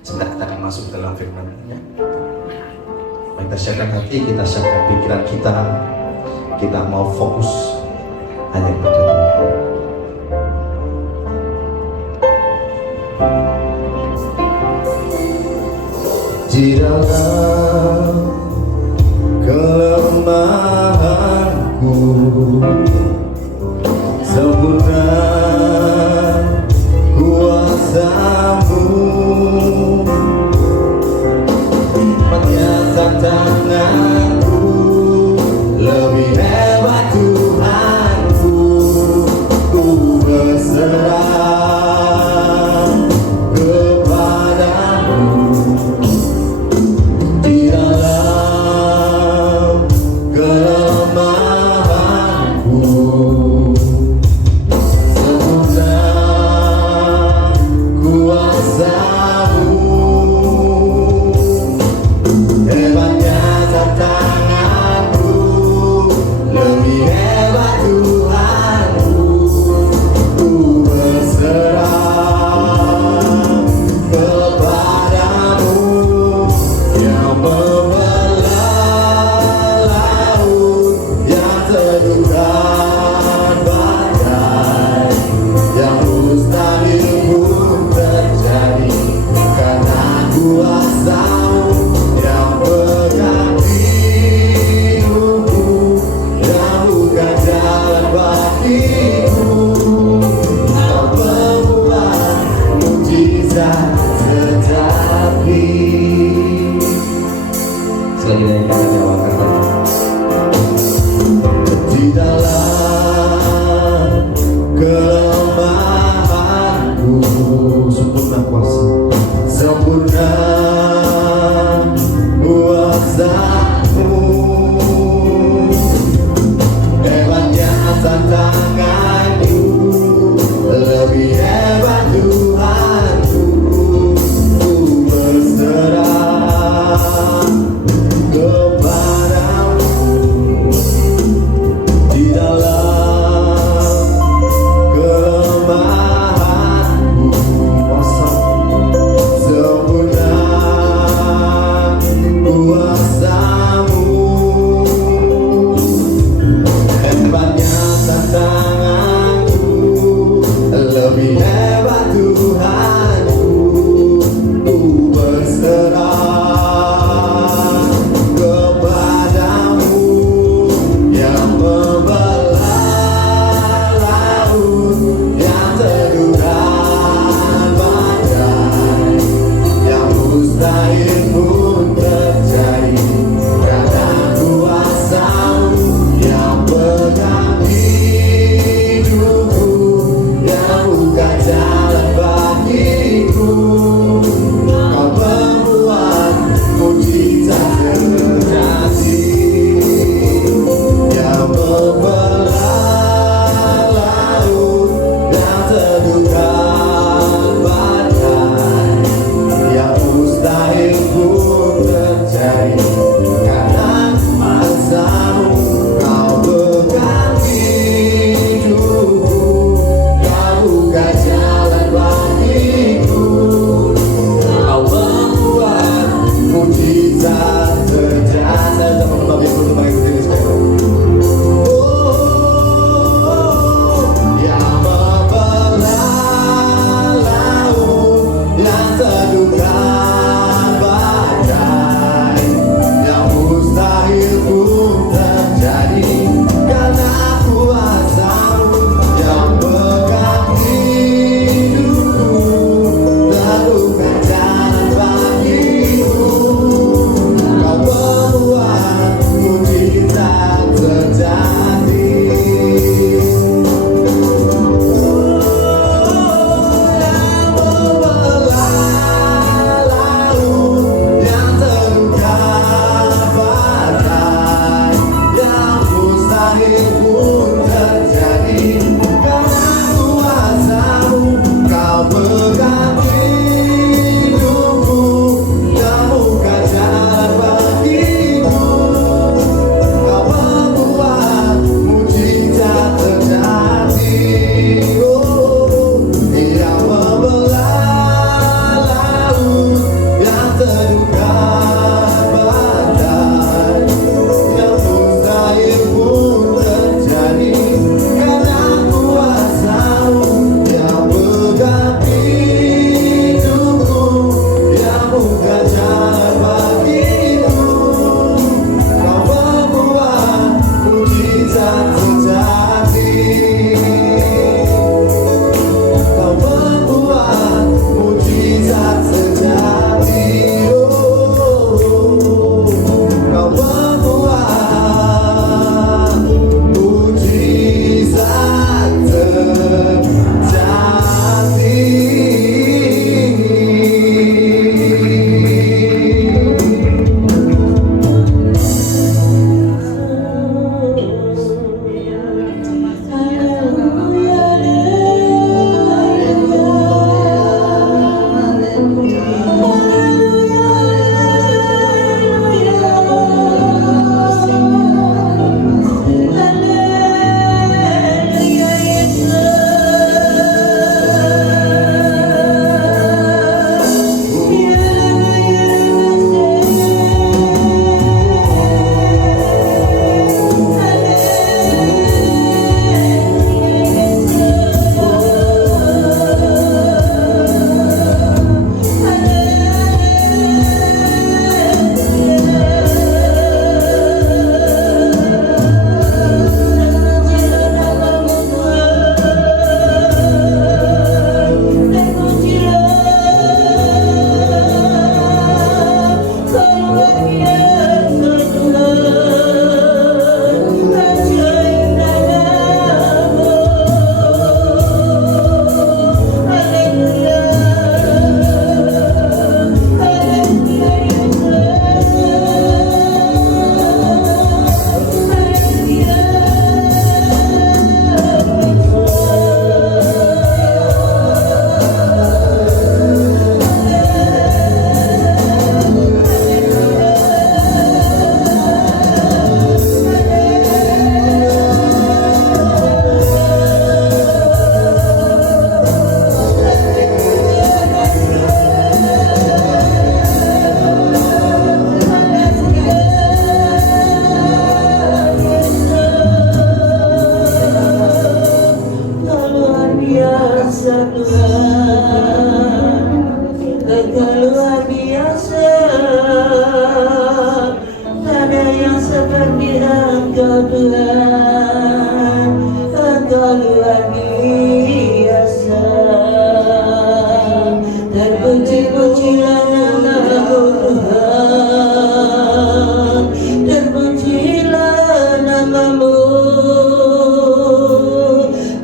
Sebentar kita akan masuk dalam firman-Nya. Kita siapkan hati, kita siapkan pikiran kita. Kita mau fokus hanya pada Tuhan. Di dalam kelemahanku sempurna kuasa-Mu, menyatakan tanganku lebih hebat Tuhanku, ku berserah kepadamu. Di dalam kelemahanku sempurna kuasa-Mu, hebatnya tanganku lebih hebat Tuhanku, ku berserah kepadamu yang membelah laut, yang teduhkan badai, yang mustahil pun terjadi karena kuasa-Mu yang pegang hidupku, yang buka jalan bagiku. Kau pembuat mujizat sejati. Sekali lagi kita nyawakan lagi. Di dalam kelemahanku sempurna kuasa, sempurna kuasa-Mu, hebatnya tantanganku lebih hebat Tuhanku, ku berserah kepadamu. Di dalam kelemahanku kuasa-Mu, sempurna kuasa-Mu, hebatnya tantanganku lebih hebat Tuhanku, ku berserah kepadamu yang membelah laut, yang teduhkan badai, yang mustahil pun terjadi karena kuasa-Mu yang pegang hidupku, yang buka jalan bagiku. Kau pembuat mujizat terjadi, yang membelah laut, yang teduhkan badai, yang mustahil Engkau luar biasa, tak ada yang seperti Engkau Tuhan. Engkau luar biasa, terpuji-pujilah nama-Mu Tuhan, terpujilah nama-Mu,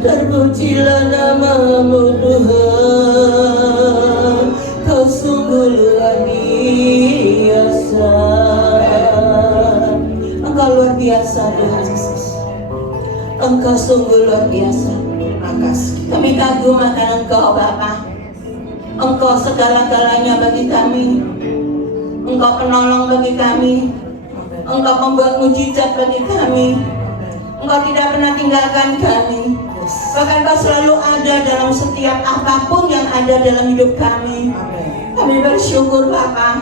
terpujilah nama-Mu Tuhan. Kau sungguh luar biasa. Engkau luar biasa Tuhan Yesus. Engkau sungguh luar biasa. Terima kasih. Kami kagum akan Engkau Bapa. Engkau segala-galanya bagi kami. Engkau penolong bagi kami. Engkau pembuat mujizat bagi kami. Engkau tidak pernah tinggalkan kami. Bahkan Engkau selalu ada dalam setiap apapun yang ada dalam hidup kami. Kami bersyukur Bapa.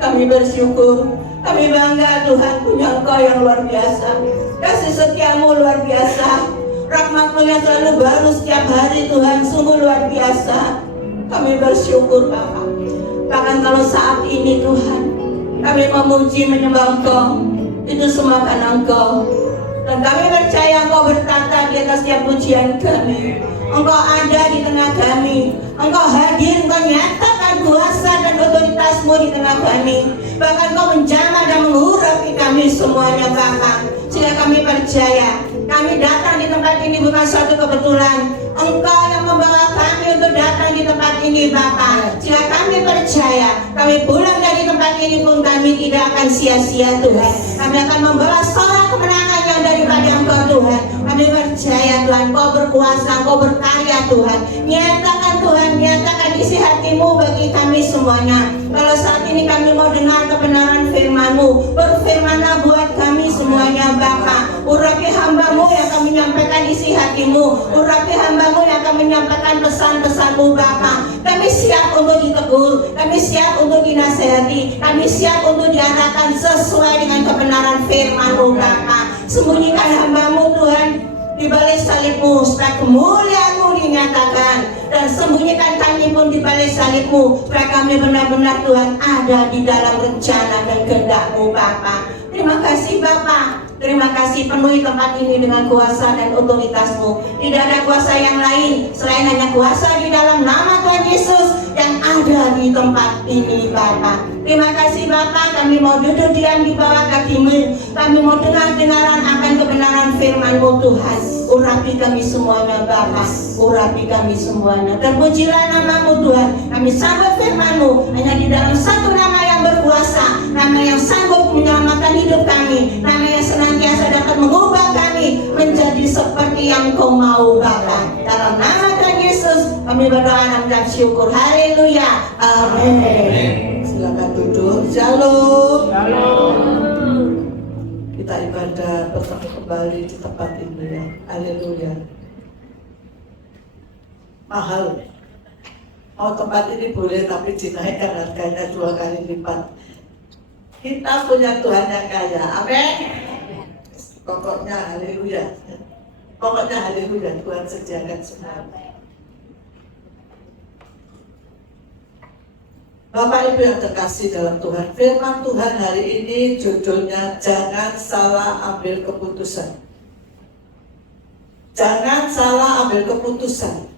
Kami bersyukur. Kami bangga Tuhan punya Engkau yang luar biasa. Kasih setiamu luar biasa. Rahmat-Mu yang selalu baru setiap hari Tuhan, sungguh luar biasa. Kami bersyukur Bapa. Bahkan kalau saat ini Tuhan, kami memuji menyembah Engkau, itu semua karena Engkau. Dan kami percaya Engkau bertata di atas setiap pujian kami. Engkau ada di tengah kami. Engkau hadir, Engkau nyatakan kuasa dan otoritas-Mu di tengah kami. Bahkan Engkau menjamah dan mengurapi kami semuanya Bapa. Sehingga kami percaya, kami datang di tempat ini bukan suatu kebetulan. Engkau yang membawa kami untuk datang di tempat ini Bapa. Jika kami percaya, kami pulang dari tempat ini pun kami tidak akan sia-sia Tuhan. Kami akan membawa sorak kemenangan yang daripada Engkau Tuhan. Kami percaya Tuhan, Engkau berkuasa, Engkau berkarya Tuhan. Nyatakan Tuhan, nyatakan isi hati-Mu bagi kami semuanya. Kalau saat ini kami mau dengar kebenaran firman-Mu, berfirmanlah buat kami semuanya Bapa. Urapi hamba-Mu yang akan menyampaikan isi hati-Mu. Urapi hamba-Mu yang akan menyampaikan pesan-pesan-Mu Bapa. Kami siap untuk ditegur, kami siap untuk dinasehati, kami siap untuk diarahkan sesuai dengan kebenaran firman-Mu Bapa. Sembunyikan hamba-Mu Tuhan di balik salib-Mu supaya kemuliaan-Mu dinyatakan, dan sembunyikan kami pun di balik salib-Mu supaya kami benar-benar Tuhan ada di dalam rencana dan kehendak-Mu Bapa. Terima kasih Bapa. Terima kasih, penuhi tempat ini dengan kuasa dan otoritas-Mu. Tidak ada kuasa yang lain selain hanya kuasa di dalam nama Tuhan Yesus yang ada di tempat ini Bapa. Terima kasih Bapa, kami mau duduk diam di bawah kaki-Mu. Kami mau dengar-dengaran akan kebenaran firman-Mu Tuhan. Urapi kami semuanya Bapa, urapi kami semuanya. Terpujilah nama-Mu Tuhan. Kami sambut firman-Mu hanya di dalam satu nama yang berkuasa, nama yang sanggup menyelamatkan hidup kami, nama yang senantiasa dapat mengubah kami menjadi seperti yang Kau mau Bapa. Dalam nama Tuhan Yesus kami berdoa dan mengucap syukur. Haleluya. Amin. Silakan duduk. Shalom. Shalom. Kita ibadah bertemu kembali di tempat ini ya. Haleluya. Mahal. Oh, tempat ini boleh tapi dinaikkan harganya 2 kali lipat. Kita punya Tuhan yang kaya. Amin. Pokoknya haleluya. Pokoknya haleluya, Tuhan sediakan semua. Bapak Ibu yang terkasih dalam Tuhan, firman Tuhan hari ini judulnya jangan salah ambil keputusan. Jangan salah ambil keputusan.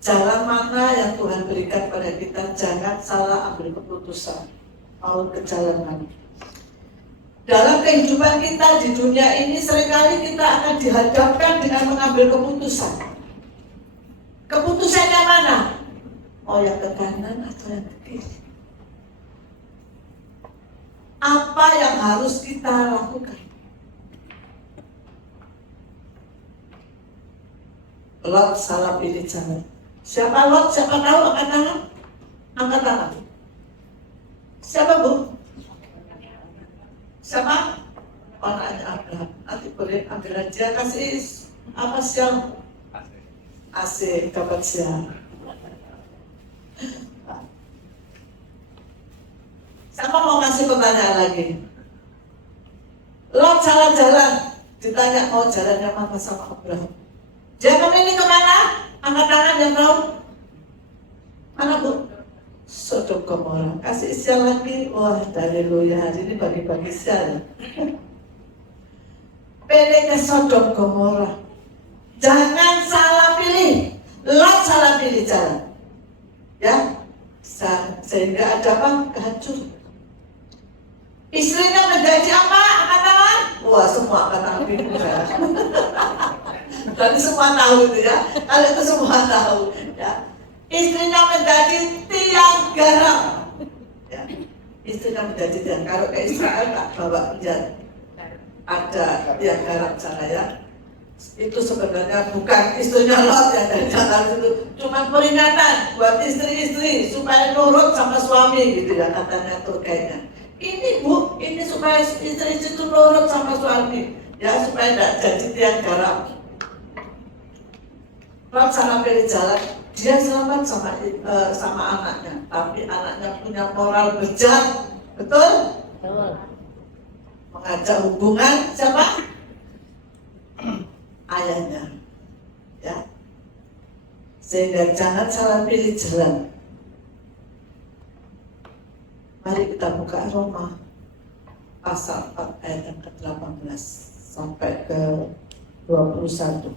Jalan mana yang Tuhan berikan pada kita, jangan salah ambil keputusan. Mau ke jalan mana? Dalam kehidupan kita di dunia ini seringkali kita akan dihadapkan dengan mengambil keputusan. Keputusan yang mana? Mau yang ke kanan atau yang ke kiri? Apa yang harus kita lakukan? Lot salah pilih jalan. Siapa Lot? Siapa tahu? Angkat tangan. Angkat tangan. Siapa Bu? Siapa? Anaknya Abraham. Nanti boleh ambil aja. Kasih apa siang? AC dapat siang. Siapa mau kasih pertanyaan lagi? Lot salah jalan. Ditanya mau jalan yang mana sama Abraham. Dia memilih kemana? Angkat tangan yang tahu. Sodom Gomora. Kasih sial lagi. Wah, haleluya, hari ini bagi-bagi sial. Pilih ke Sodom Gomora. Jangan salah pilih. Lot salah pilih jalan. Ya, sehingga ada apa? Kehancuran. Istrinya menjadi apa? Angkat tangan? Wah, semua angkat tangan bingung saya. Berarti semua tahu itu ya. Kalau itu semua tahu ya. Istrinya menjadi tiang garam. Ya. Istrinya menjadi tiang. Kalau ke Israel tak bawa ya, ada tiang garam sana ya. Itu sebenarnya bukan istrinya Lot yang dari jalan itu, cuma peringatan buat istri-istri supaya nurut sama suami gitu ya, katanya Turkainya. Ini Bu, ini supaya istri-istri itu nurut sama suami ya, supaya tidak jadi tiang garam. Lot salah pilih jalan, dia selamat sama anaknya, tapi anaknya punya moral bejat, betul? Mengajak hubungan siapa? Ayahnya, ya. Sehingga jangan salah pilih jalan. Mari kita buka Roma pasal 4 ayat yang ke-18 sampai ke 21.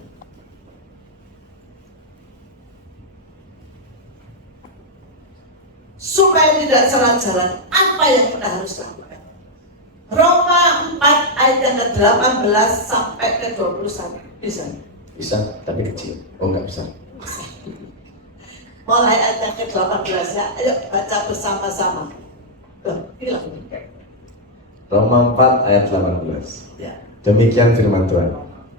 Supaya tidak salah jalan, apa yang kita harus lakukan? Roma 4 ayat yang ke-18 sampai ke 21. Bisa? Bisa, tapi kecil. Oh, enggak bisa. Mulai ayat yang ke-18 ya. Ayo baca bersama-sama. Bilang. Roma 4 ayat 18. Ya. Demikian firman Tuhan.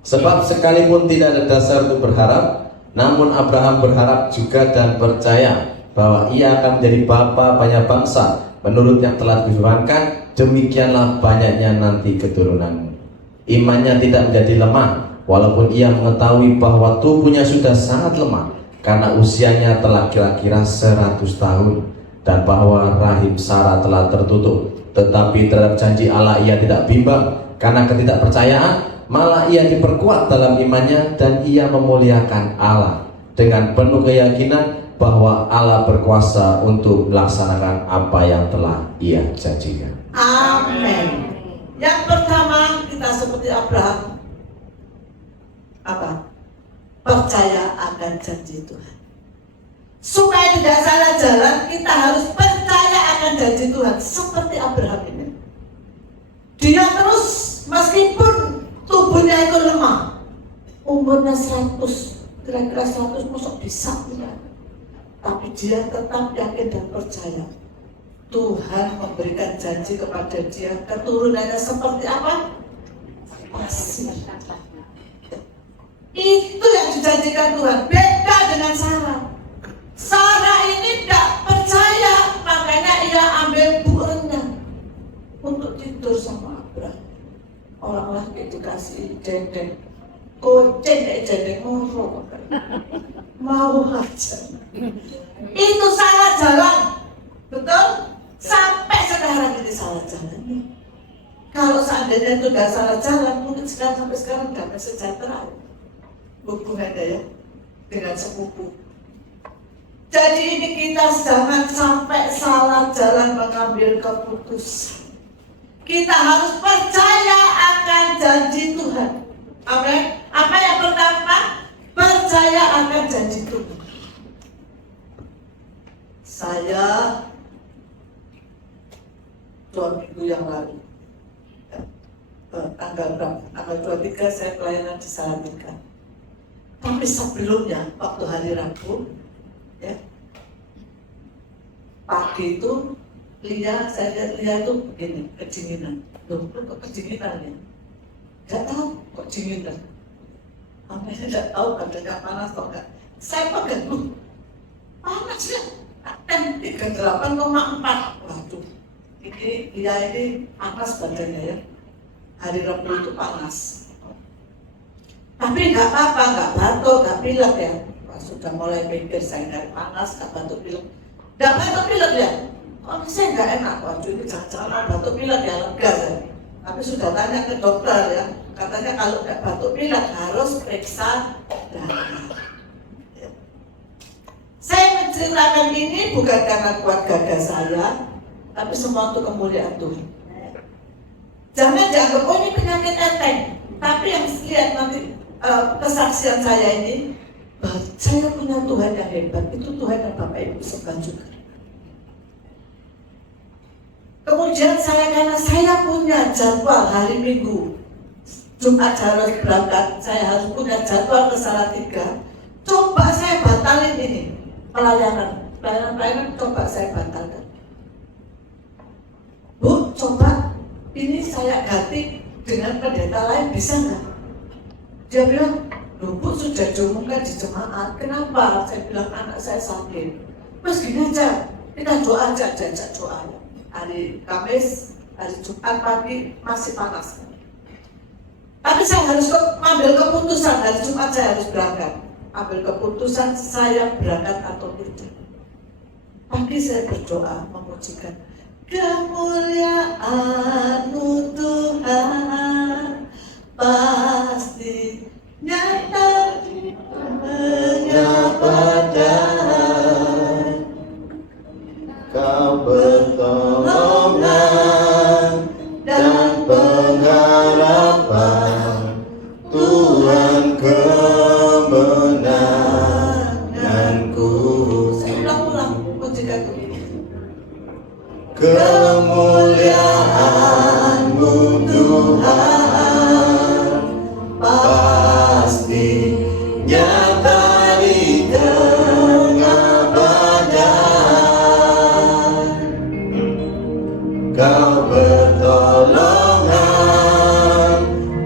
Sebab sekalipun tidak ada dasar untuk berharap, namun Abraham berharap juga dan percaya bahwa ia akan menjadi bapa banyak bangsa menurut yang telah difirmankan, demikianlah banyaknya nanti keturunanmu. Imannya tidak menjadi lemah, walaupun ia mengetahui bahwa tubuhnya sudah sangat lemah karena usianya telah kira-kira 100 tahun dan bahwa rahim Sarah telah tertutup. Tetapi terhadap janji Allah ia tidak bimbang karena ketidakpercayaan, malah ia diperkuat dalam imannya dan ia memuliakan Allah dengan penuh keyakinan bahwa Allah berkuasa untuk melaksanakan apa yang telah ia janjikan. Amin. Yang pertama, kita seperti Abraham, apa? Percaya akan janji Tuhan. Supaya tidak salah jalan, kita harus percaya akan janji Tuhan. Seperti Abraham ini, dia terus meskipun tubuhnya itu lemah, umurnya 100, kira-kira 100 masuk bisa punya, tapi dia tetap yakin dan percaya Tuhan memberikan janji kepada dia, keturunannya seperti apa? Pasir. Itu yang dijanjikan Tuhan. Beda dengan Sarah. Sarah ini tidak percaya, makanya ia ambil buahnya untuk tidur sama Abraham. Orang laki dikasih dendeng, kucing kayak dendeng ngorok, mau aja. Itu salah jalan, betul? Sampai sekarang ini salah jalan. Kalau seandainya itu tidak salah jalan, mungkin sampai sekarang damai sejahtera hubungannya ya dengan sepupu. Jadi ini kita jangan sampai salah jalan mengambil keputusan. Kita harus percaya akan janji Tuhan. Amin. Apa yang pertama? Percaya akan janji Tuhan. Saya 2 minggu yang lalu, tanggal berapa? Tanggal 23 saya pelayanan di Salatiga. Tapi sebelumnya, waktu hari Rabu, ya, pagi itu saya lihat Lia itu begini, kedinginan. Loh, kok kedinginan ya? Gak tahu kok dinginan. Amanya gak tahu badannya panas atau enggak. Saya pegang, panas ya. Dan 38,4. Waduh, ini Lia ini panas badannya ya. Hari Rabu itu panas. Tapi nggak apa-apa, nggak batuk, nggak pilek ya. Pas sudah mulai mikir saya nggak panas, nggak batuk pilek. Nggak batuk pilek ya. Oh, saya nggak enak. Waduh, ini jangan-jangan batuk pilek ya, lega saya. Tapi sudah tanya ke dokter ya. Katanya kalau nggak batuk pilek harus periksa darah. Ya. Saya menceritakan ini bukan karena kuat gagah saya, tapi semua untuk kemuliaan Tuhan. Jangan dianggap, oh ini penyakit enteng. Tapi yang lihat nanti kesaksian saya ini, bahwa saya punya Tuhan yang hebat. Itu Tuhan yang Bapak Ibu sembah juga. Kemudian karena saya punya jadwal hari Minggu, Jumat harus berangkat, saya harus punya jadwal ke Salatiga. Coba saya batalin ini pelayanan coba saya batalkan. Bu, coba ini saya ganti dengan pendeta lain, bisa nggak? Dia bilang, loh Bu, sudah diumumkan di jemaat, kenapa? Saya bilang, anak saya sakit. Mas gini aja, kita doa aja, jajak doa. Hari Kamis, hari Jumat pagi masih panas. Tapi saya harus ambil keputusan, hari Jumat saya harus berangkat. Ambil keputusan saya berangkat atau tidak. Pagi saya berdoa memujikan kemuliaan-Mu Tuhan pasti nyata Pengabadan Kau pertolongan dan pengharapan, Tuhan kemenanganku. Saya ulang pujikan begini. Kemuliaan-Mu Tuhan pasti nyata di tengah badan. Kau pertolongan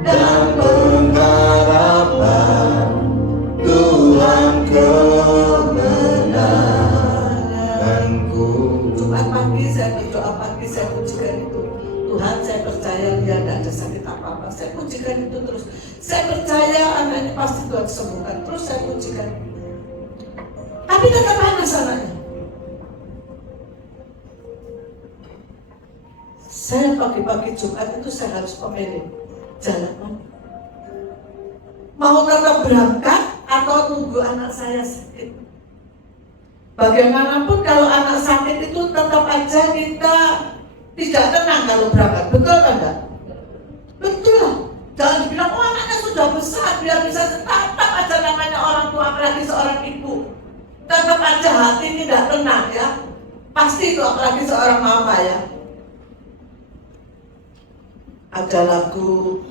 dan pengharapan, Tuhan kemenanganku. Jumat pagi saya berdoa, pagi saya pujikan itu. Tuhan, saya percaya dia tidak ada sakit apa-apa. Saya pujikan itu terus. Saya percaya anak ini pasti Tuhan sembuhkan. Terus saya pujikan. Tapi tetap panas anaknya. Saya pagi-pagi Jumat itu saya harus memilih jalan mana. Mau tetap berangkat atau tunggu anak saya sakit. Bagaimanapun kalau anak sakit itu tetap aja kita tidak tenang kalau berangkat. Betul kan enggak? Betul lah. Jangan dibilang, oh anaknya sudah besar, dia bisa tetap aja namanya orang tua, apalagi seorang ibu. Tetap aja hati ini tidak tenang ya. Pasti itu apalagi seorang mama ya. Ada lagu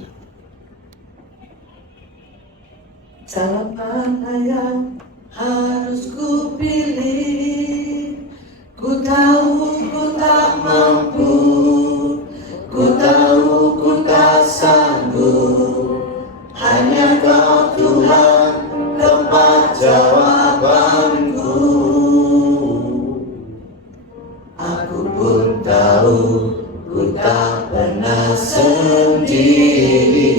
jalan mana yang harus ku pilih. Ku tahu ku tak mampu, ku tahu ku tak sanggup. Hanya Kau Tuhan tempat jawabanku. Aku pun tahu ku tak pernah sendiri.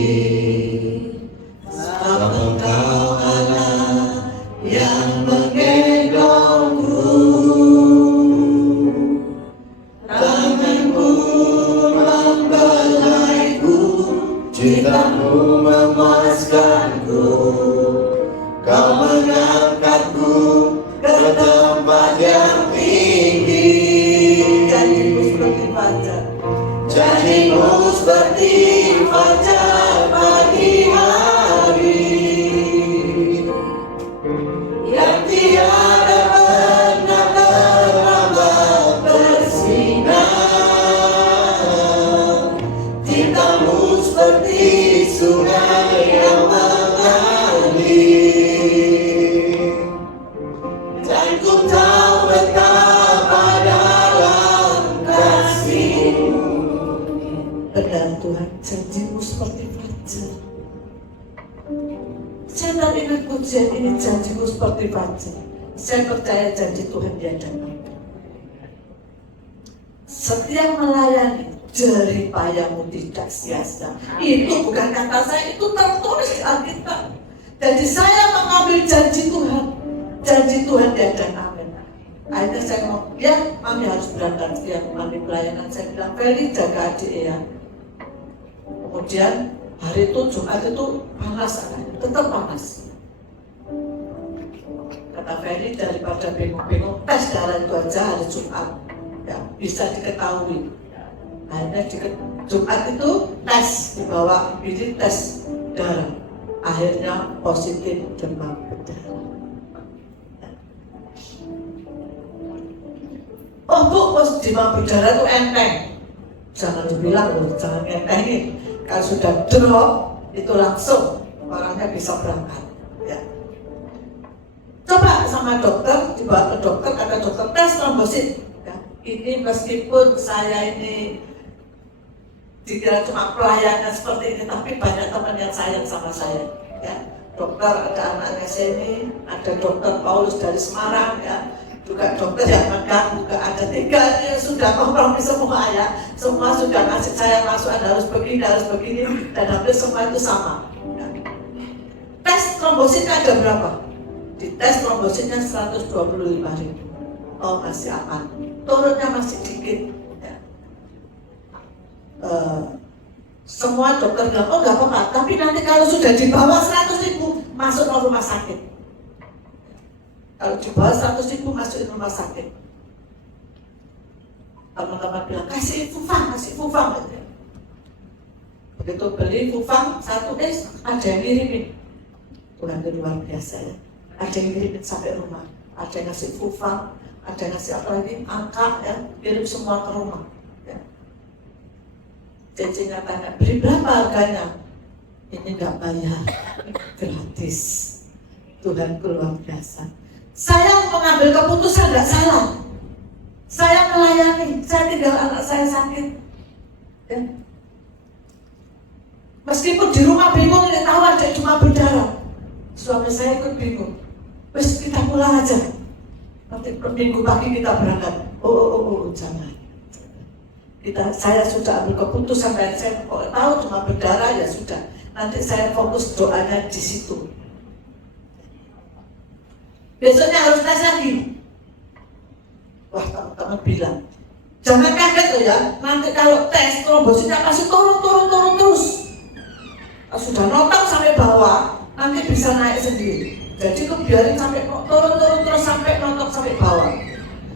Sebab Engkau Allah yang menggendongku. Tanganmu membelaiku, cintamu memuaskanku. Kau mengangkatku ke tempat yang tinggi. Janjimu seperti fajar. Janjimu seperti fajar pagi hari yang tiada pernah terlambat bersinar. Cintamu seperti sungai yang mengalir, dan ku tahu betapa dalam kasih-Mu. Benar Tuhan, janji-Mu seperti fajar. Saya tak ingat pujian ini, janji-Mu seperti fajar. Saya percaya janji Tuhan dia datang. Setiap melayani, jerih payahmu tidak sia-sia. Itu bukan kata saya, itu tertulis di Alkitab. Jadi saya mengambil janji Tuhan. Janji Tuhan dia dan amin. Akhirnya saya ngomong, ya mami harus berangkat setiap mami pelayanan. Saya bilang, Feli jaga adik ya. Kemudian hari itu Jumat itu panas, tetap panas. Kata Ferry, daripada bingung-bingung, tes darah itu aja hari Jumat, ya, bisa diketahui. Akhirnya Jumat itu tes, dibawa bidik tes darah, akhirnya positif demam berdarah. Oh Bu, demam berdarah itu enteng. Jangan dibilang loh, jangan entengin. Kalau sudah drop, itu langsung orangnya bisa berangkat. Ya. Coba sama dokter, dibawa ke dokter, kata dokter tes trombosit. Ya. Ini meskipun saya ini dikira cuma pelayanan seperti ini, tapi banyak teman yang sayang sama saya. Ya. Dokter ada anaknya sini, ada dokter Paulus dari Semarang, ya. Juga dokter yang makan, juga ada 3 yang sudah kompromi semua, ya. Semua sudah ngasih saya masukan harus begini, dan hampir semua itu sama. Ya. Tes trombositnya ada berapa? Di tes trombositnya 125.000. Oh masih aman, turunnya masih dikit. Ya. Semua dokter bilang, oh nggak apa-apa, tapi nanti kalau sudah di bawah 100.000 masuk rumah sakit. Kalau di bawah 100.000 masukin rumah sakit. Teman-teman bilang, kasih fufang gitu. Begitu beli fufang 1 ada yang ngirimin. Tuhan itu luar biasa, ya. Ada yang ngirimin sampai rumah, ada yang ngasih fufang, ada yang ngasih apa lagi, angka, ya, kirim semua ke rumah. Ya. Cecinya tanya, beli berapa harganya? Ini nggak bayar, gratis. Tuhan luar biasa. Saya mengambil keputusan nggak salah. Saya melayani, saya tinggal anak saya sakit. Ya. Meskipun di rumah bingung, tahu ada cuma berdarah. Suami saya ikut bingung. Wes kita pulang aja. Nanti minggu pagi kita berangkat. Oh, jangan. Saya sudah ambil keputusan dan saya tahu cuma berdarah ya sudah. Nanti saya fokus doanya di situ. Besoknya harus tes lagi. Wah, teman-teman bilang, jangan kaget loh ya. Nanti kalau tes trombositnya pasti turun terus. Kalau sudah notang sampai bawah, nanti bisa naik sendiri. Jadi kok biarin sampai turun terus sampai notang sampai bawah.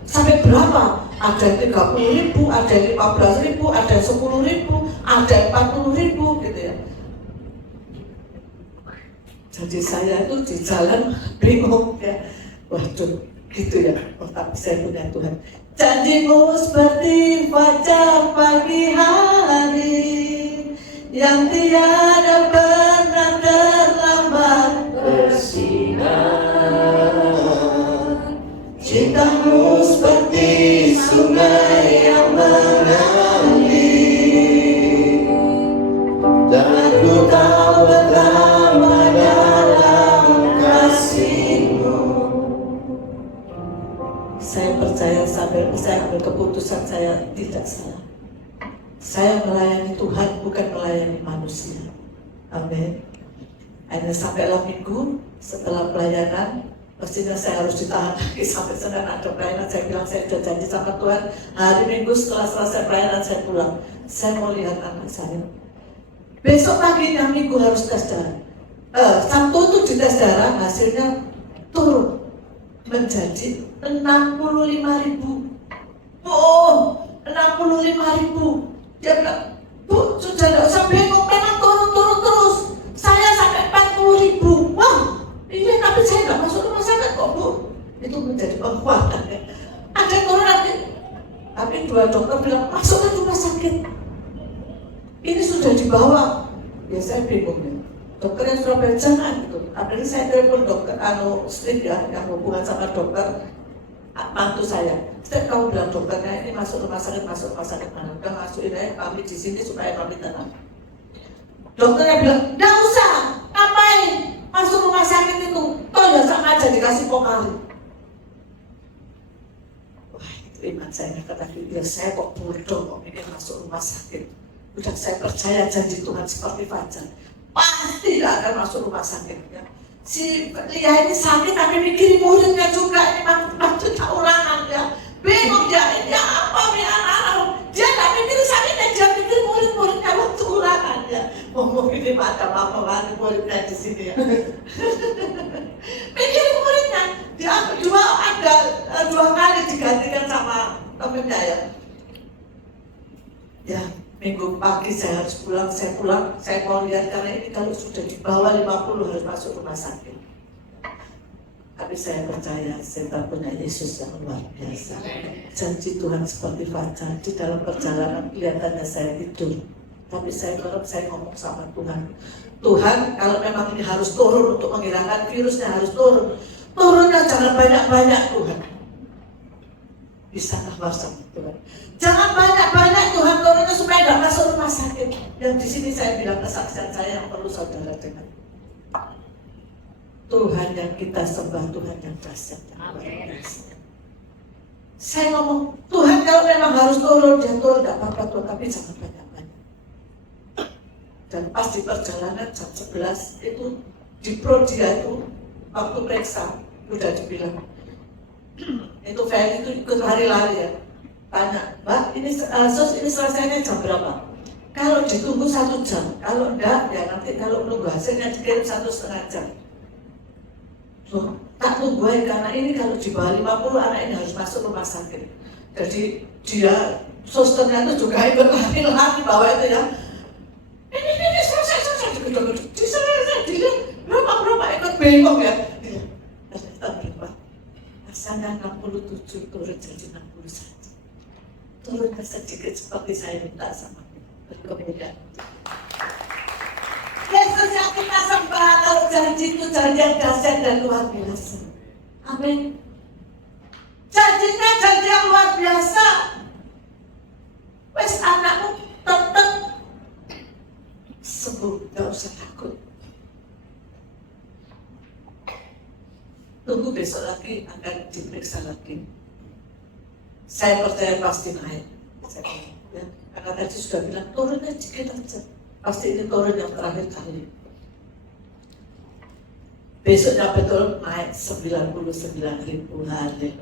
Sampai berapa? Ada yang 30.000, ada yang 15.000, ada yang 10.000, ada yang 40.000 gitu ya. Jadi saya itu di jalan bingung ya. Waduh, gitu ya. Oh, tapi saya punya Tuhan. Janjimu seperti fajar pagi hari yang tiada pernah terlambat bersinar. Cintamu seperti sungai yang mengalir dan ku tahu betapa dalam kasih-Mu. Saya percaya sampai saya ambil keputusan saya tidak salah. Saya melayani Tuhan bukan melayani manusia. Amin. Akhirnya sampailah minggu setelah pelayanan, pastinya saya harus ditahan lagi sampai Senin ada pelayanan. Saya bilang saya sudah janji sama Tuhan, hari Minggu setelah selesai pelayanan saya pulang. Saya mau lihat anak saya. Besok paginya Minggu harus tes darah. Sabtu itu dites darah, hasilnya turun menjadi 65.000. Oh, 65.000. Dia bilang, Bu, sudah tidak usah bingung, memang turun terus. Saya sampai 40.000. Wah, iya, tapi saya nggak masuk rumah sakit kok, Bu. Itu menjadi penguatan. Ada yang turun lagi. Tapi 2 dokter bilang, masuk ke rumah sakit. Ini sudah dibawa. Ya saya bingung ya. Dokter yang Surabaya jangan gitu. Apalagi saya telepon dokter, Steve ya, yang hubungan sama dokter, mantu saya. Setiap kamu bilang dokternya ini masuk rumah sakit mana? Udah masukin aja kami di sini supaya kami tenang. Dokternya bilang, nggak usah, ngapain masuk rumah sakit itu? Toh ya sama aja dikasih pokali. Wah, itu iman saya kata dia, saya kok bodoh kok mikir masuk rumah sakit. Udah saya percaya janji Tuhan seperti Fajar, pasti tidak akan masuk rumah sakit ya. Si Lia ini sakit tapi mikirin muridnya juga, ini maksudnya ulangan ya. Bingung dia, ini apa nih anak-anak. Dia gak mikir sakitnya, dia mikir murid-muridnya waktu ulangan ya. Ngomong ini ada apa-apa muridnya di sini ya. Mikirin muridnya, dia pulang, temennya ya. Ya, minggu pagi saya harus pulang, saya mau lihat karena ini kalau sudah di bawah 50 harus masuk rumah sakit. Tapi saya percaya saya punya Yesus yang luar biasa. Janji Tuhan seperti fajar di dalam perjalanan kelihatannya saya tidur. Tapi saya ngomong sama Tuhan. Tuhan, kalau memang ini harus turun untuk menghilangkan virusnya harus turun. Turunnya jangan banyak-banyak Tuhan. Bisakah bersama Tuhan? Jangan banyak-banyak Tuhan turunnya supaya tidak masuk rumah sakit. Dan di sini saya bilang kesaksian saya yang perlu saudara dengar. Tuhan yang kita sembah, Tuhan yang dahsyat. Saya ngomong, Tuhan kalau memang harus turun, dia turun, tidak apa-apa Tuhan, tapi jangan banyak-banyak. Dan pas di perjalanan jam 11 itu di Prodia itu waktu periksa udah dibilang itu Feli itu ikut lari-lari ya, tanya Mbak ini selesainya jam berapa? Kalau ditunggu 1 jam, kalau enggak ya nanti kalau menunggu hasilnya dikirim 1,5 jam. Loh, tak tunggu aja karena ini kalau di bawah 50 anak ini harus masuk rumah sakit. Jadi dia susternya itu juga ikut lari-lari bawah itu ya. Ini selesai dilihat berapa ikut bengong ya. Ternyata berapa? Asalnya 67 turun jadi 61. Turunnya sedikit seperti saya minta sama berkemudian. Yesus yang kita sembah kalau janji itu janji yang dahsyat dan luar biasa. Amin. Janjinya janji yang luar biasa. Wes anakmu tetap sembuh, gak usah takut. Tunggu besok lagi akan diperiksa lagi. Saya percaya pasti naik. Ya, karena tadi sudah bilang turunnya sedikit aja. Pasti ini turun yang terakhir kali. Besoknya betul naik 99.000 hari.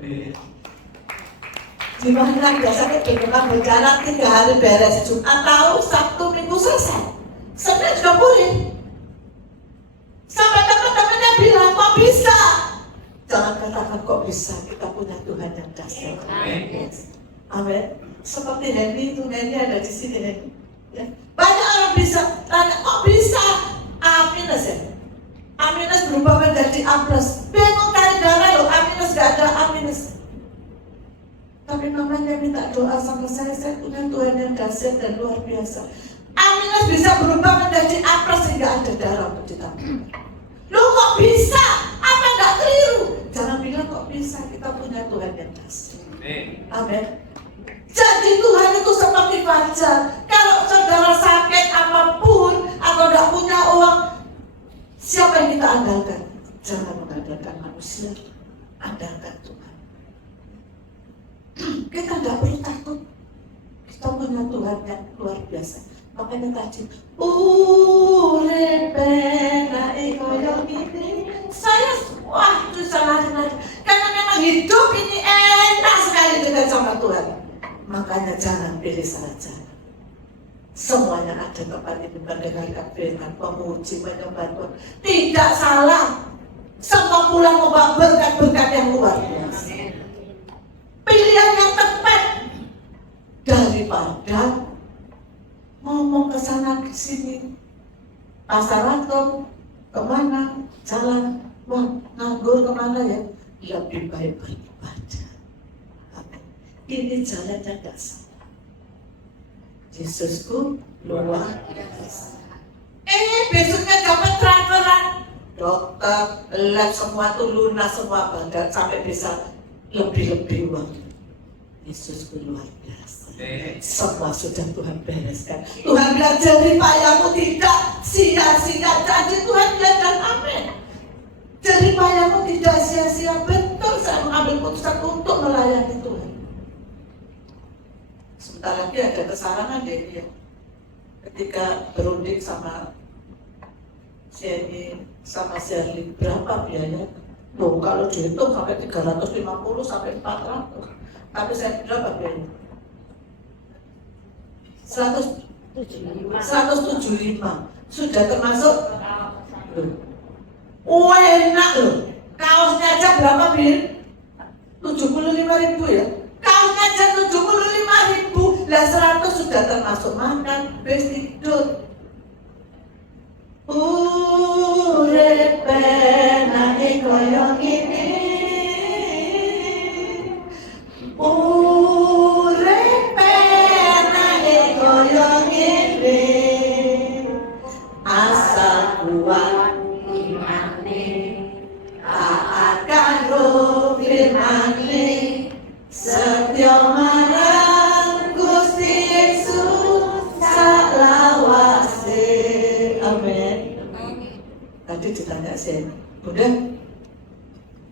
Di mana biasanya dengan berjalan 3 hari beres, Jumat tahu Sabtu Minggu selesai. Senin juga boleh. Sampai teman-temannya bilang kok bisa. Jangan katakan kok bisa, kita punya Tuhan yang dahsyat. Amin. Seperti Henry itu, Henry ada di sini Henry. Ya. Banyak orang bisa tanya kok bisa A minus ya. A minus berubah menjadi A plus. Bingung cari darah loh, A minus gak ada A minus. Tapi namanya minta doa sama saya punya Tuhan yang dahsyat dan luar biasa. A minus bisa berubah menjadi A plus sehingga ada darah untuk ditambah. Lu kok bisa? Apa enggak keliru? Jangan bilang kok bisa, kita punya Tuhan yang dahsyat. Amin. Jadi Tuhan itu seperti fajar. Kalau saudara sakit apapun atau enggak punya uang, siapa yang kita andalkan? Jangan mengandalkan manusia, andalkan Tuhan. Kita enggak perlu takut. Kita punya Tuhan yang luar biasa. Makanya tadi, saya wah itu sangat karena memang hidup ini enak sekali dekat sama Tuhan. Makanya jangan pilih salah jalan. Semuanya ada tempat ini mendengarkan firman, memuji, menyembah Tuhan. Tidak salah. Semua pulang membawa berkat-berkat yang luar biasa. Pilihan yang tepat daripada ngomong ke sana ke sini, pasar atau kemana, jalan, wah nganggur kemana ya, lebih baik beribadah. Amin. Ini jalan yang gak salah. Yesusku luar biasa. Besoknya dapat transferan, dokter, lab semua tuh lunas semua badan sampai bisa lebih uang. Yesusku luar biasa. Semua sudah Tuhan bereskan. Tuhan bilang jerih payahmu tidak sia-sia. Jadi Tuhan bilang dan amin. Jerih payahmu tidak sia-sia. Betul saya mengambil keputusan untuk melayani Tuhan. Sebentar lagi ada kesarangan deh ya. Ketika berunding sama Jenny sama Sherly, berapa biaya? Loh, kalau dihitung sampai 350 sampai 400. Tapi saya berapa biaya? 175 sudah termasuk enak loh. Kaosnya aja berapa Bir? 75.000 ya. Kaosnya aja termasuk makan, wis tidur. Urip penake koyo ngene. Urip penake koyo ngene. Asal kuat imane, taat karo firman-Ne, setya marang Gusti Yesus salawase. Amin. Tadi ditanya saya, Bunda,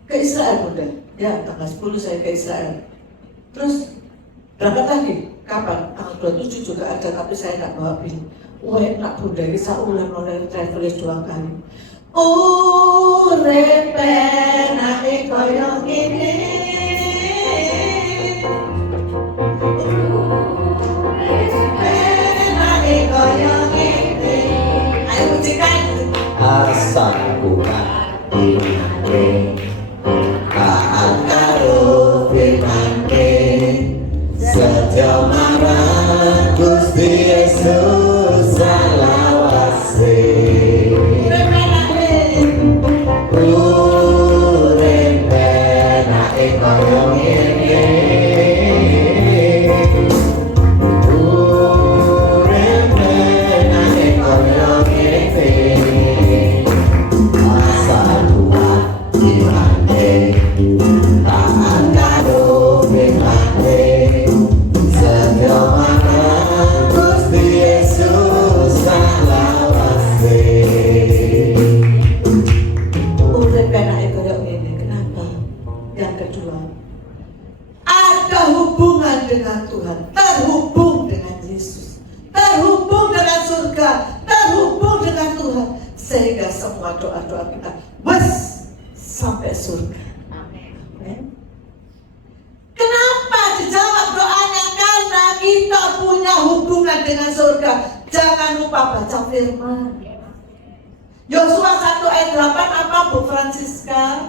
ke Israel Bunda? Ya, tanggal 10 saya ke Israel. Terus berangkat lagi? Kapan? Tanggal 27 juga ada, tapi saya nggak bawa bil. Wah, nak Bunda, bisa ulang oleh travelis 2 kali. Urip penake koyo ngene. Penake koyo ngene. Ayo pujikan. Asal kuat imane, taat karo firman-Ne, setya marang Gusti Yesus salawase. Urip penake koyo ngene. Urip penake koyo ngene. Asal kuat imane, taat karo firman-Ne, setya marang Gusti Yesus salawase. Urip penake koyo ngene. Kenapa? Yang kedua, ada hubungan dengan Tuhan, terhubung dengan Yesus, terhubung dengan surga, terhubung dengan Tuhan, sehingga semua doa-doa kita wes sampai surga. Amin. Kenapa dijawab doanya? Karena kita punya hubungan dengan surga. Jangan lupa baca firman. Yosua 1 ayat 8 apa Bu Francisca?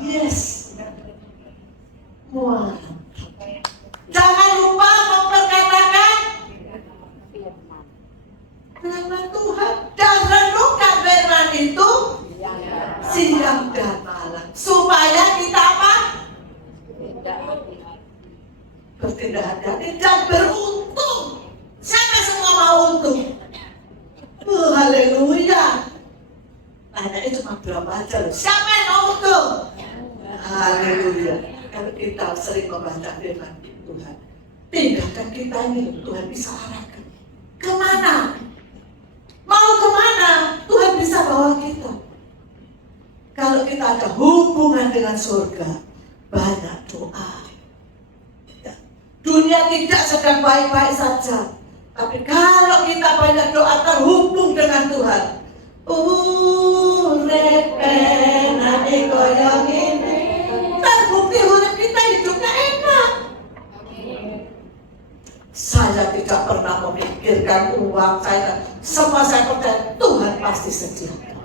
Yes. Wah. Jangan lupa memperkatakan firman Tuhan dan renungkan firman itu siang dan malam supaya kita apa? Bertindak hati-hati dan beruntung. Siapa semua mau untung? Haleluya. Anaknya cuma berapa aja loh. Siapa yang mau untung? Haleluya. Kalau kita sering membaca firman Tuhan, tindakan kita ini Tuhan bisa arahkan kemana? Mau kemana? Tuhan bisa bawa kita. Kalau kita ada hubungan dengan surga, banyak doa. Ya. Dunia tidak sedang baik-baik saja, tapi kalau kita banyak doa terhubung dengan Tuhan, urip penake koyo ngene. Terbukti urip kita hidupnya enak. Saya tidak pernah memikirkan uang saya. Semua saya percaya Tuhan pasti sediakan.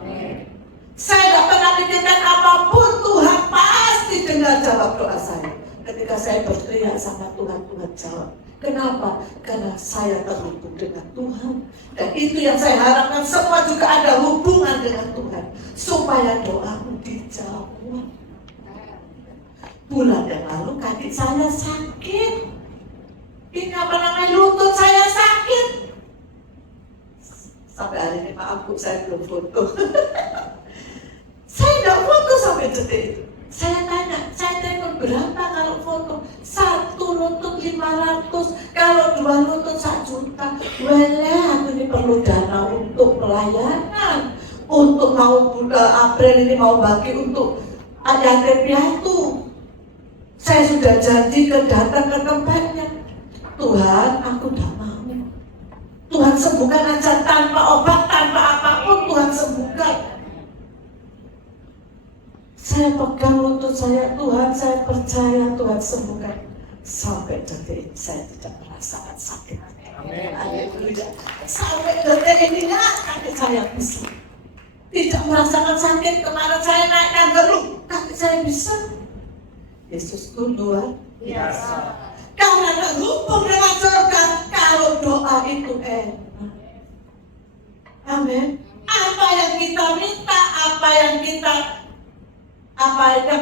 Saya tidak pernah pikirkan apapun, Tuhan pasti dengar jawab doa saya. Ketika saya berteriak sama Tuhan, Tuhan jawab. Kenapa? Karena saya terhubung dengan Tuhan. Dan itu yang saya harapkan, semua juga ada hubungan dengan Tuhan, supaya doamu dijawab. Bulan yang lalu kaki saya sakit. Ini apa namanya, lutut saya sakit. Sampai hari ini maaf Bu, saya belum foto. Saya tidak foto sampai detik itu. Saya tanya, saya telepon berapa kalau foto? 1 lutut 500, kalau 2 lutut 1 juta. Wele, aku ini perlu dana untuk pelayanan, untuk mau April ini mau bagi untuk yatim piatu. Saya sudah janji datang ke tempatnya. Tuhan, aku tidak mau. Tuhan sembuhkan aja tanpa obat, tanpa apapun Tuhan sembuhkan. Saya pegang lutut saya, Tuhan, saya percaya Tuhan sembuhkan. Sampai detik ini saya tidak merasakan sakit. Haleluya. Sampai detik ini kaki saya bisa. Tidak merasakan sakit. Kemarin saya naik tangga, kaki saya bisa. Yesusku luar biasa. Kalau cara terhubung dengan surga kalau doa itu enak. Amin. Apa yang kita minta, apa yang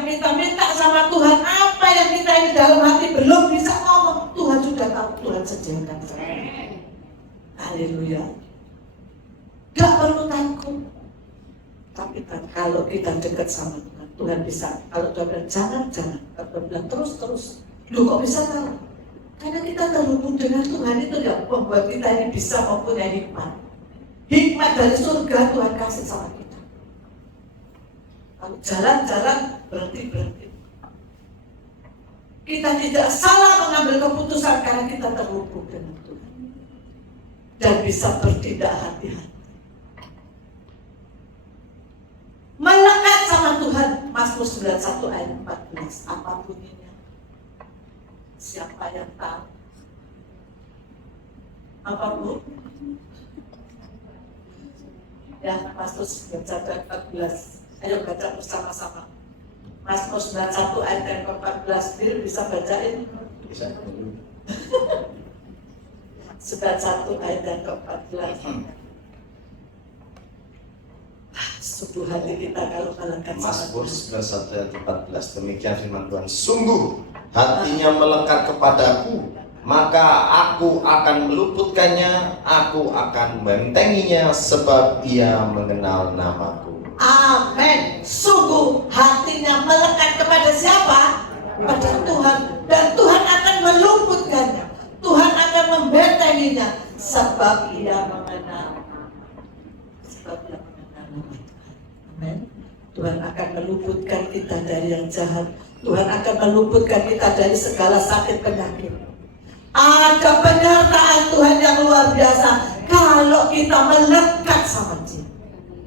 kita minta sama Tuhan, apa yang kita ini dalam hati belum bisa ngomong, Tuhan sudah tahu, Tuhan sediakan. Haleluya. Gak perlu takut. Tapi kalau kita dekat sama Tuhan, Tuhan bisa. Kalau Tuhan bilang jangan, kalau Tuhan bilang terus. Lu kok bisa tahu? Karena kita terhubung dengan Tuhan, itu yang membuat kita ini bisa mempunyai hikmat. Hikmat dari surga Tuhan kasih sama kita. Kalau jalan-jalan berhenti. Kita tidak salah mengambil keputusan karena kita terhubung dengan Tuhan dan bisa bertindak hati-hati. Melekat sama Tuhan. Mazmur 91 ayat 14. Apa bunyinya? Siapa yang tahu? Apa Bu? Ya, Mazmur 91 ayat 14. Ayo baca bersama-sama. Mazmur 91 ayat yang ke-14. Bill bisa bacain? Bisa. 91 ayat yang ke-14. Sungguh hati kita kalau melekat sama Mazmur 91 ayat 14. Demikian firman Tuhan. Sungguh hatinya melekat kepadaku, maka aku akan meluputkannya, aku akan membentenginya, sebab ia mengenal namaku. Amin. Sungguh hatinya melekat kepada siapa? Pada Tuhan. Dan Tuhan akan meluputkannya, Tuhan akan membentenginya, sebab ia mengenal. Amin. Tuhan akan meluputkan kita dari yang jahat. Tuhan akan meluputkan kita dari segala sakit penyakit. Ada penyertaan Tuhan yang luar biasa kalau kita melekat sama Dia.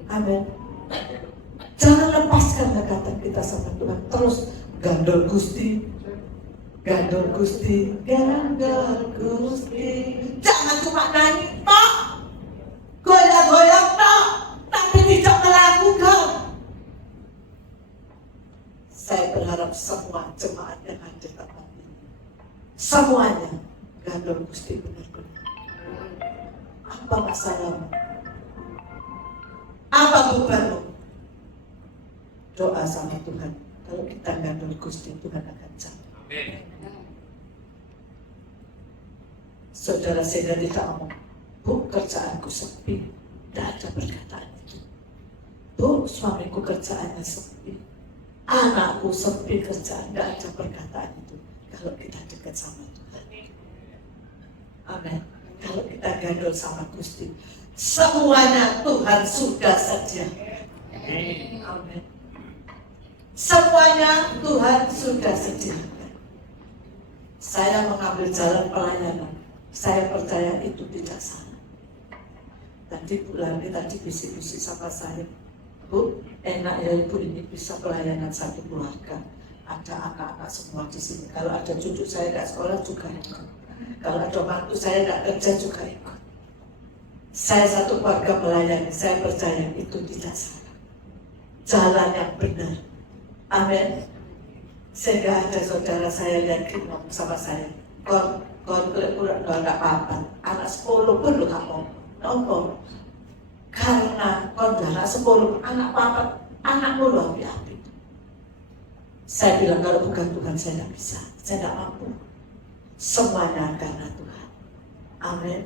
Amin. Jangan lepaskan dekatan kita sama Tuhan. Terus gandol Gusti. Jangan cuma nyanyi tok, goyang-goyang tok, tapi tidak melakukan. Saya berharap semua jemaat yang hadir tempat ini, semuanya gandol Gusti benar-benar. Apa masalahmu? Apa bebanmu? Doa sama Tuhan. Kalau kita gandol Gusti, Tuhan akan jawab. Saudara saya tidak ngomong, Bu, kerjaanku sepi, tidak ada perkataan itu. Bu, suamiku kerjaannya sepi, anakku sepi kerjaan, tidak ada perkataan itu. Kalau kita dekat sama Tuhan. Amin. Kalau kita gandol sama Gusti, semuanya Tuhan sudah sedia. Amin. Semuanya Tuhan sudah sediakan. Saya mengambil jalan pelayanan. Saya percaya itu tidak salah. Tadi Bu Lani tadi bisik-bisik sama saya, Bu, enak ya Ibu ini bisa pelayanan satu keluarga. Ada anak-anak semua di sini. Kalau ada cucu saya nggak sekolah juga ikut. Kalau ada mantu saya nggak kerja juga ikut. Saya satu keluarga melayani. Saya percaya itu tidak salah. Jalan yang benar. Amin. Sehingga ada saudara saya yang ngomong sama saya, kon kurang nggak apa-apa. Anak 10 pun lu nggak mau. Nopo. Karena kon anak 10, anak apa? Anakmu lu api-api. Saya bilang kalau bukan Tuhan saya nggak bisa, saya nggak mampu. Semuanya karena Tuhan. Amin.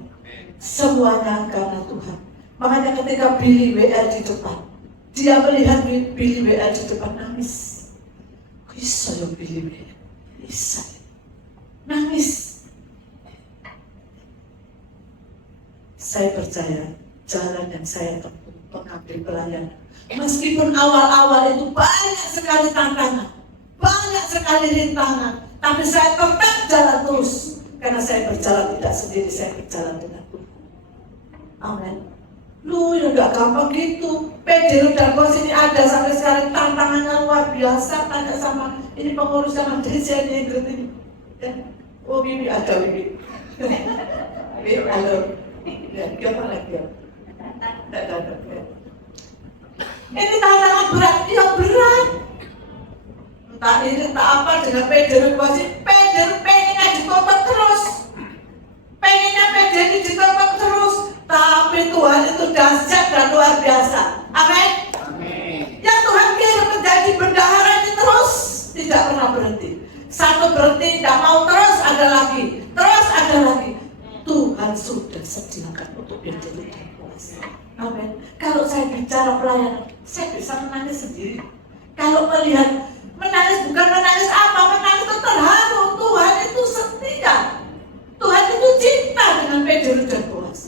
Semuanya karena Tuhan. Makanya ketika Billy WR di depan, dia melihat Billy WR di depan nangis. Bisa yang Billy WR, bisa nangis. Saya percaya jalan yang saya tempuh mengambil pelayanan, meskipun awal-awal itu banyak sekali tantangan, banyak sekali rintangan, tapi saya tetap jalan terus karena saya berjalan tidak sendiri, saya berjalan dengan Tuhan. Amin. Lu ya gak gampang gitu. PD dan bos ini ada sampai sekarang, tantangannya luar biasa. Tanya sama ini pengurus sama desa ini ini. Oh Bibi ada Bibi. Bibi halo. Ya, gimana lagi ya? Tidak ada. Ini tantangan berat, ya berat. Entah ini entah apa dengan PD dan bos ini. PD pengen ngaji kota terus. tidak mau, terus ada lagi, terus ada lagi. Tuhan sudah sediakan untuk diri dan puas. Amin. Kalau saya bicara pelayanan, saya bisa menangis sendiri. Kalau melihat menangis, bukan menangis apa, menangis itu terharu. Tuhan itu setia, Tuhan itu cinta dengan Pedro dan Boas.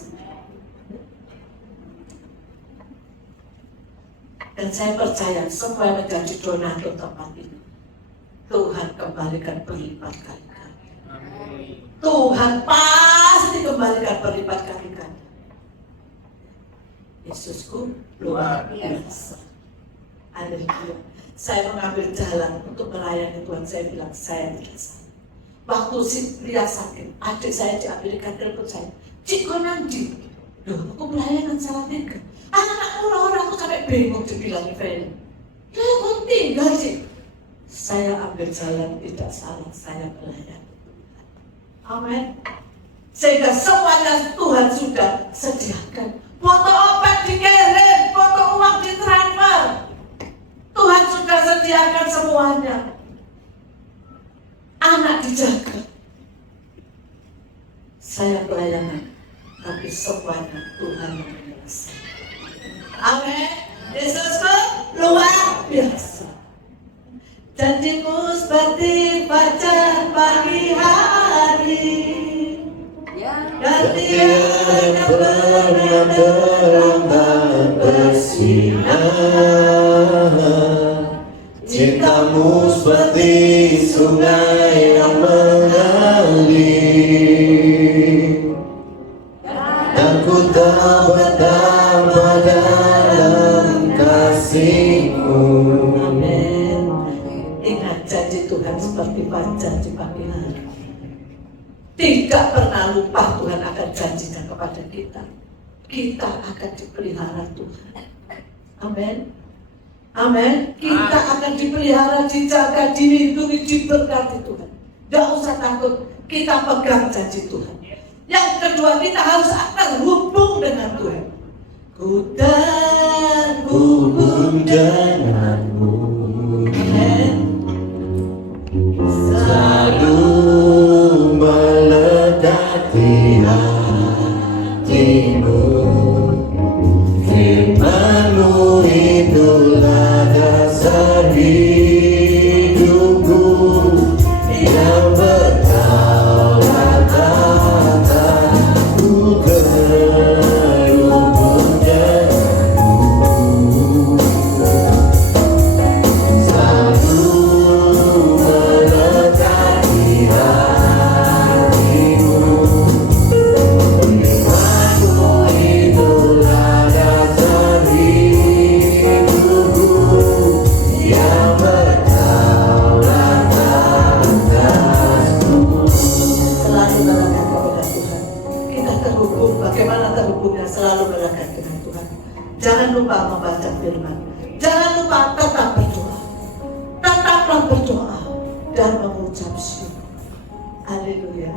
Dan saya percaya semua yang menjadi donatur tempat ini, Tuhan kembalikan berlipat kali-kali. Tuhan pasti kembalikan berlipat kali-kali. Yesusku luar biasa. Haleluya. Saya mengambil jalan untuk melayani Tuhan. Saya bilang saya tidak salah. Waktu si pria sakit, adik saya di Amerika telepon saya, Cik kau nanti, loh aku pelayanan salah tiga. Anak-anak orang-orang aku sampai bingung dibilang Feli. Dia kau tinggal sih. Saya ambil jalan tidak salah, saya melayani. Amin. Sehingga semuanya Tuhan sudah sediakan. Foto obat dikirim, foto uang ditransfer. Tuhan sudah sediakan semuanya. Anak dijaga. Saya pelayanan, tapi semuanya Tuhan yang menyelesaikan. Amin. Yesusku luar biasa. Janjimu seperti fajar pagi hari. Dan tiada pernah terlambat bersinar. Cintamu seperti sungai yang mengalir, dan ku tak betapa dalam kasih-Mu. Amin. Ingat janji Tuhan seperti fajar di pagi hari. Tidak pernah lupa Tuhan akan janjikan kepada kita. Kita akan dipelihara Tuhan. Amin. Amin. Kita akan dipelihara, dijaga, dilindungi, diberkati Tuhan. Tidak usah takut. Kita pegang janji Tuhan. Yang kedua, kita harus terhubung dengan Tuhan. Ku terhubung denganmu. Amin. Selalu melekat di hatimu. Firman-Mu itulah dasar hidupku, yang bertaulat ku terhubung denganmu. Selalu melekat di hatimu. Firman-Mu itulah dasar hidupku, yang bertaulat atasku. Selalu melekat kepada Tuhan. Kita terhubung. Bagaimana terhubungnya? Selalu melekat dengan Tuhan. Jangan lupa membaca firman. Jangan lupa tetap berdoa. Tetaplah berdoa dan mengucap syukur. Haleluya.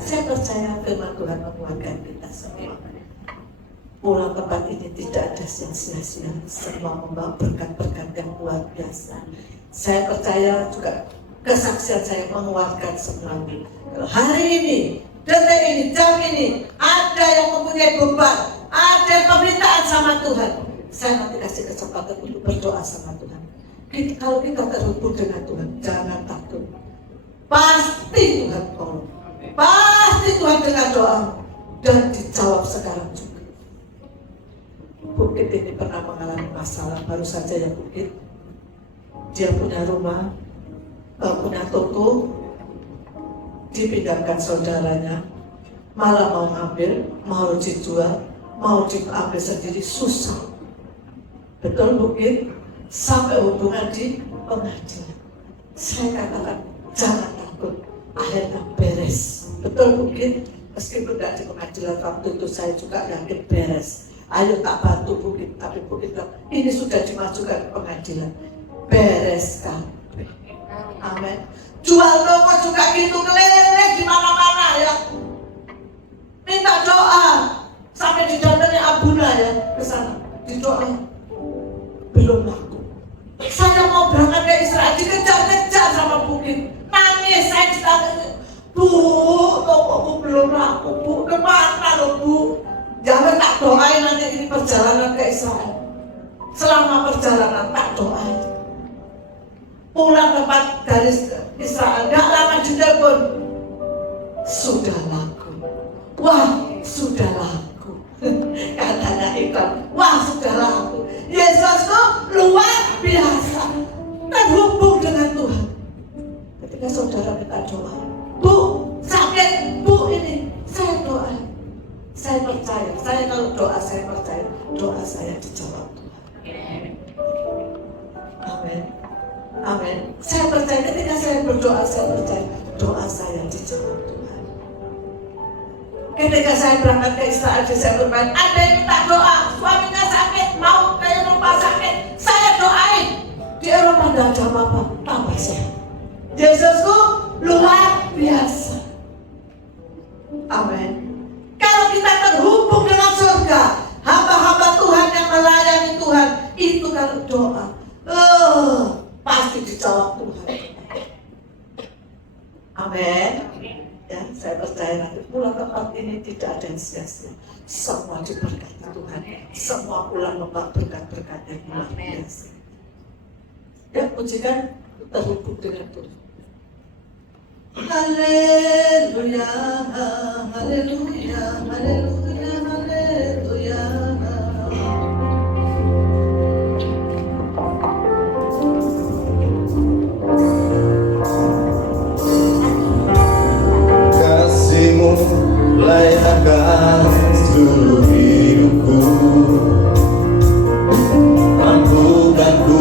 Saya percaya firman Tuhan menguatkan kita semua. Pulang tempat ini tidak ada sia-sia, semua membawa berkat-berkat yang luar biasa. Saya percaya juga kesaksian saya menguatkan semuanya. Kalau hari ini, detik ini, jam ini, ada yang mempunyai beban, ada permintaan sama Tuhan, saya nanti kasih kesempatan untuk berdoa sama Tuhan. Kalau kita terhubung dengan Tuhan, jangan takut. Pasti Tuhan tolong. Pasti Tuhan dengar doa dan dijawab sekarang juga. Bukit ini pernah mengalami masalah, baru saja ya Bukit. Dia punya rumah, punya toko, dipindahkan saudaranya, malah mau ngambil, mau dijual, mau diambil sendiri, susah. Betul Bukit? Sampai hubungan di pengadilan. Saya katakan, jangan takut, akhirnya beres. Betul Bukit? Meskipun tidak di pengadilan, waktu itu saya juga yakin beres. Ayo tak bantu Bukit, tapi Bukit bilang, ini sudah dimajukan ke pengadilan, bereskan. Amin. Jual toko juga gitu, keliling di mana-mana ya. Minta doa sampai di dalamnya Abuna ya, ke sana didoa. Belum laku. Saya mau berangkat ke Israel, dikejar-kejar sama Bukit. Nangis saya Bu, tokoku belum laku, Bu. Kemana loh, Bu? Jangan tak doain nanti ini perjalanan ke Israel. Selama perjalanan tak doain. Pulang tempat dari Israel, gak lama juga pun sudah laku. Wah, sudah laku. Katanya iklan, wah sudah laku. Yesusku luar biasa. Terhubung dengan Tuhan. Ketika saudara minta doa, Bu, sakit, Bu ini, saya doa. Saya percaya, saya kalau doa saya percaya, doa saya dijawab Tuhan. Amin. Amin. Saya percaya ketika saya berdoa, saya percaya doa saya dijawab Tuhan. Ketika saya berangkat ke Israel Desember kemarin, ada yang minta doa, suaminya sakit, mau ke Eropa sakit, saya doain. Di Eropa tidak ada apa-apa, tambah sehat. Yesusku luar biasa. Amin. Kalau kita terhubung dengan surga, hamba-hamba Tuhan yang melayani Tuhan, itu kalau doa, pasti dijawab Tuhan. Amin. Ya, saya percaya nanti pulang tempat ini tidak ada yang sia-sia. Semua diberkati Tuhan. Semua pulang membawa berkat-berkat yang luar biasa. Ya, pujikan terhubung dengan Tuhan. Haleluya, haleluya, haleluya, haleluya. Kasih-Mu layakkan seluruh hidupku, mampukan ku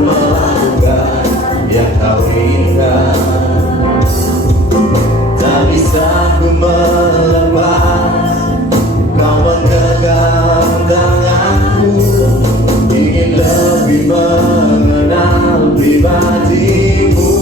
melakukan yang Kau inginkan. Tak bisa ku melepas Kau menggenggam tanganku, ingin lebih mengenal pribadi-Mu.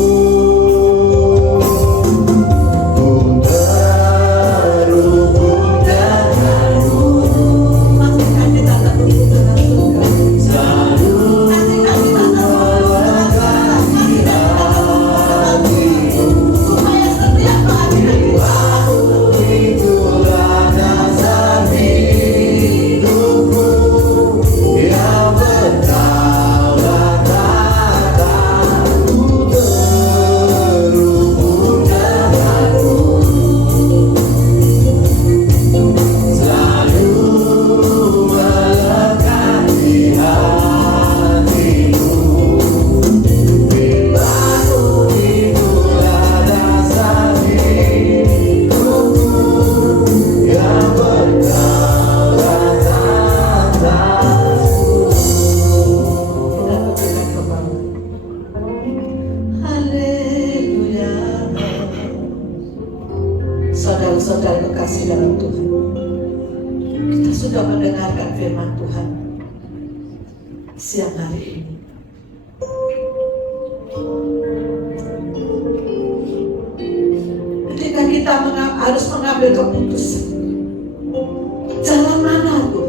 Saudara-saudara kekasih dalam Tuhan, kita sudah mendengarkan firman Tuhan siang hari ini. Ketika kita harus mengambil keputusan, jalan mana tuh?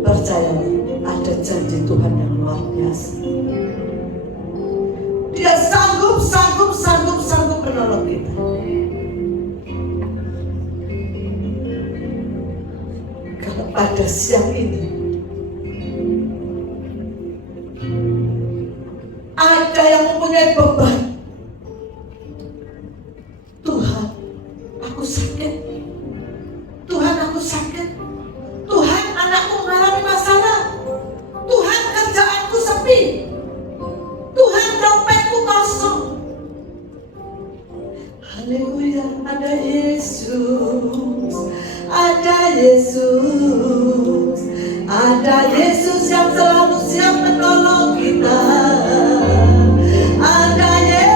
Percayalah, ada janji Tuhan yang luar biasa. Dia sanggup menolong kita. Kalau pada siang ini ada yang mempunyai beban, Tuhan, aku sakit. Tuhan, aku sakit. Tuhan, anakku mengalami masalah. Tuhan, kerjaanku sepi. Tuhan, dompetku kosong. Haleluya, ada Yesus, ada Yesus, ada Yesus yang selalu siap menolong kita. Ada Yesus.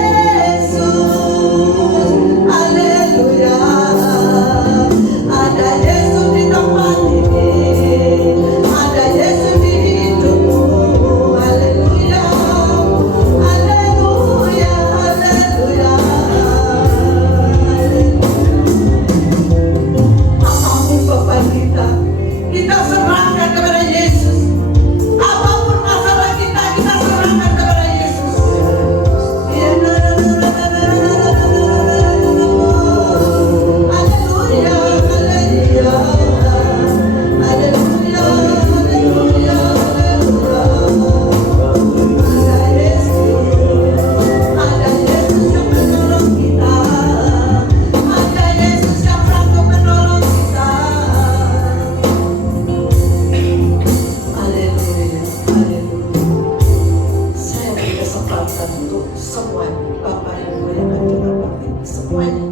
untuk semuanya, Bapak Ibu yang ada di tempat ini, semuanya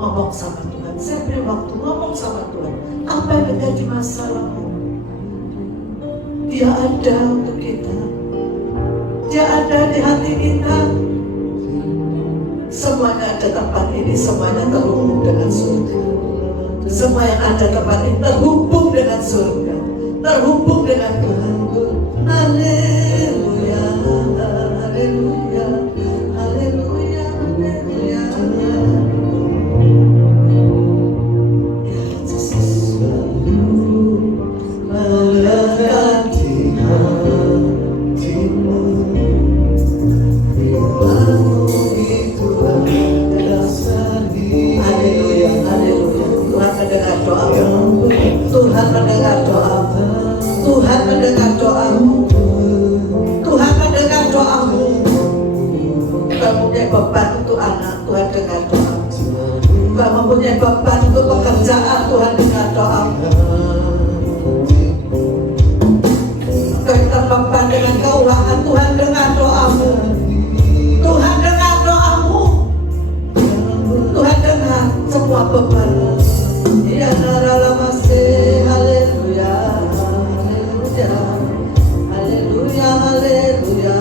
ngomong sama Tuhan. Saya beri waktu ngomong sama Tuhan. Apa yang menjadi masalahmu? Dia ada untuk kita. Dia ada di hati kita. Semuanya ada tempat ini, semuanya terhubung dengan surga. Semua yang ada tempat ini terhubung dengan surga, terhubung dengan Tuhan. Haleluya, haleluya, haleluya, haleluya. Ya Yesus, melekati hatimu. Haleluya, haleluya. Tuhan mendengar doamu. Tuhan mendengar doamu. Tuhan mendengar doamu. Tuhan mendengar doamu. Kau mempunyai beban untuk anak, Tuhan dengar doamu. Kau mempunyai beban untuk pekerjaan, Tuhan dengar doamu. Kau terbeban dengan keuangan, Tuhan dengar doamu. Tuhan dengar doamu. Tuhan dengar semua beban. Ya naralah masih, haleluya, haleluya, haleluya, haleluya.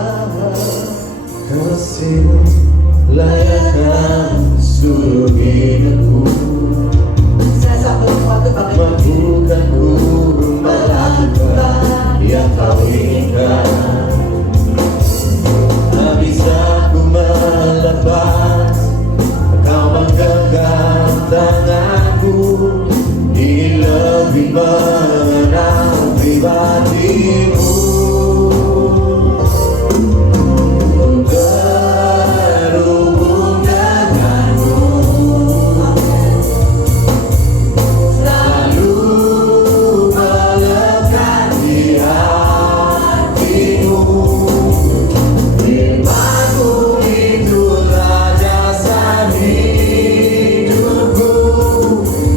Kasih-Mu layakkan seluruh hidupku, Saya sambut waktu bagi mampukanku melakukan yang Kau inginkan. Tak bisa ku melepas, Kau menggenggam tanganku, ingin lebih mengenal pribadi-Mu. Terhubung denganmu, selalu melekat di hatimu. Firman-Mu itulah dasar hidupku,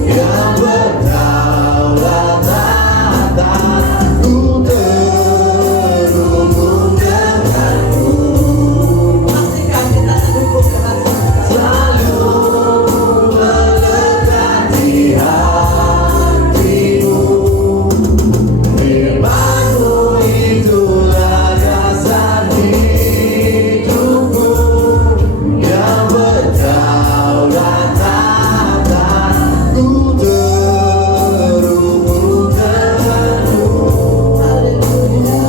yang berdaulat atasku. Terhubung denganmu, pastikan kita terhubung dengan surga. selalu melekat di hatimu. Firman-Mu itulah dasar hidupku, yang berdaulat atasku. Terhubung denganmu, Haleluya.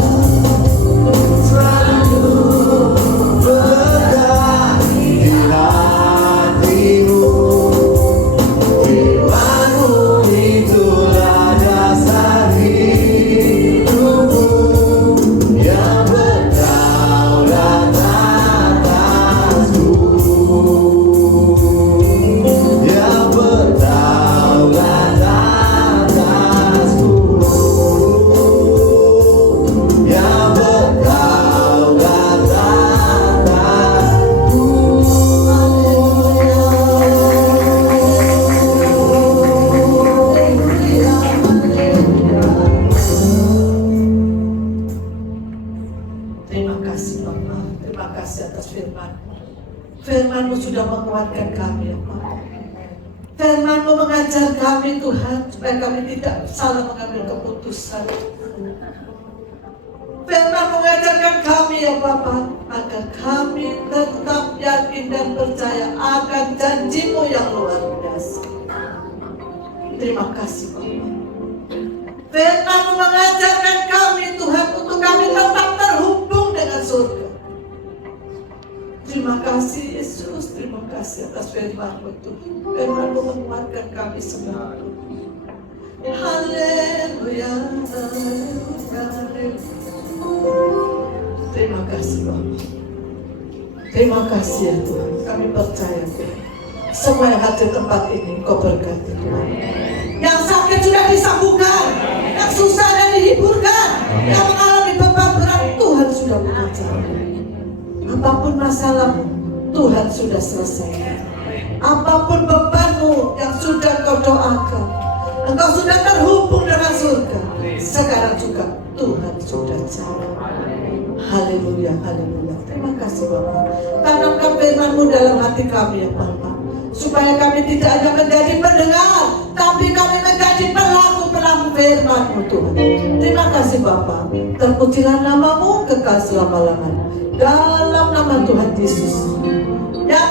selalu melekat di hatimu. Firman-Mu itulah dasar hidupku, yang berdaulat atasku, yang berdaulat atasku, yang berdaulat atasku. Terima kasih Bapak, terima kasih atas firman-Mu. Firman-Mu sudah menguatkan kami ya Pak. Firman-Mu mengajar kami Tuhan, supaya kami tidak salah mengambil keputusan. Firman mengajarkan kami ya Bapak, agar kami tetap yakin dan percaya akan janji-Mu yang luar biasa. Terima kasih Bapak. Firman-Mu mengajarkan kami Tuhan, untuk kami tetap terhubung dengan surga. Terima kasih Yesus, terima kasih atas firman-Mu Tuhan. Firman-Mu menguatkan kami semua. Haleluya, haleluya, haleluya. Terima kasih Bapak. Terima kasih ya Tuhan. Kami percaya Tuhan, semua yang hadir tempat ini Kau berkati Tuhan. Yang sakit sudah disembuhkan, yang susah dan dihiburkan, yang mengalami beban berat Tuhan sudah mengajarkan. Apapun masalahmu, Tuhan sudah selesaikan. Apapun bebanmu yang sudah kau doakan, engkau sudah terhubung dengan surga. sekarang juga Tuhan sudah jalan. Haleluya, haleluya. Terima kasih Bapak. Tanamkan firman-Mu dalam hati kami ya Bapak, supaya kami tidak hanya menjadi pendengar, tapi kami menjadi pelaku-pelaku firman-Mu Tuhan. Terima kasih Bapak. Terpujilah nama-Mu kekal selama-lamanya. Dalam nama Tuhan Yesus. Yang